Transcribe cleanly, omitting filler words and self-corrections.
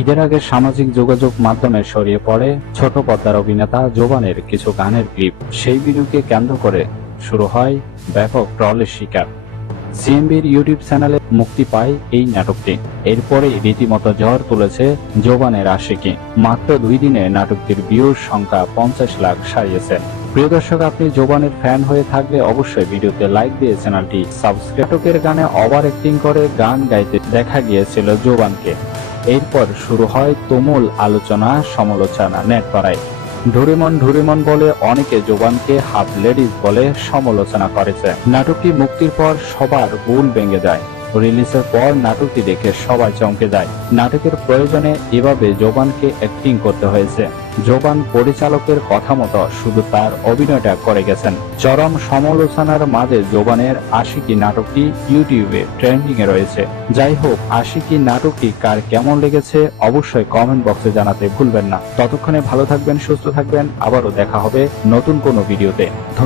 ঈদের আগে সামাজিক যোগাযোগ মাধ্যমে ছড়িয়ে পড়ে ছোট পর্দার অভিনেতা জোবানের কিছু গানের ক্লিপ। সেই ভিডিওকে কেন্দ্র করে শুরু হয় ব্যাপক ট্রলের শিকার। সিএমবির ইউটিউব চ্যানেলে মুক্তি পায় এই নাটকটি। এরপরেই রীতিমতো ঝড় তুলেছে জোবানের আশিকি। মাত্র 2 দিনে নাটকটির ভিউর সংখ্যা 50 লাখ ছাড়িয়েছে। প্রিয় দর্শক, আপনি জোবানের ফ্যান হয়ে থাকলে অবশ্যই ভিডিওতে লাইক দিয়ে চ্যানেলটি সাবস্ক্রাইব। নাটকের গানে ওভার অ্যাক্টিং করে গান গাইতে দেখা গিয়েছিল জোবানকে। এরপর শুরু হয় তুমুল আলোচনা সমালোচনা নেটপাড়ায়। ডোরেমন বলে অনেকে জোবানকে হাফ লেডিজ বলে সমালোচনা করেছে। নাটকটি মুক্তির পর সবার ভুল ভেঙে যায়। রিলিজের পর নাটকটি দেখে সবাই চমকে যায়। নাটকের প্রয়োজনে এভাবে জোবানকে অ্যাক্টিং করতে হয়েছে। জোবান পরিচালকের কথা মতো শুধু তার অভিনয়টা করে গেছেন। চরম সমালোচনার মাঝে জোবানের আশিকি নাটকটি ইউটিউবে ট্রেন্ডিং এ রয়েছে। যাই হোক, আশিকি নাটকটি কার কেমন লেগেছে অবশ্যই কমেন্ট বক্সে জানাতে ভুলবেন না। ততক্ষণে ভালো থাকবেন, সুস্থ থাকবেন। আবারও দেখা হবে নতুন কোনো ভিডিওতে। ধন্যবাদ।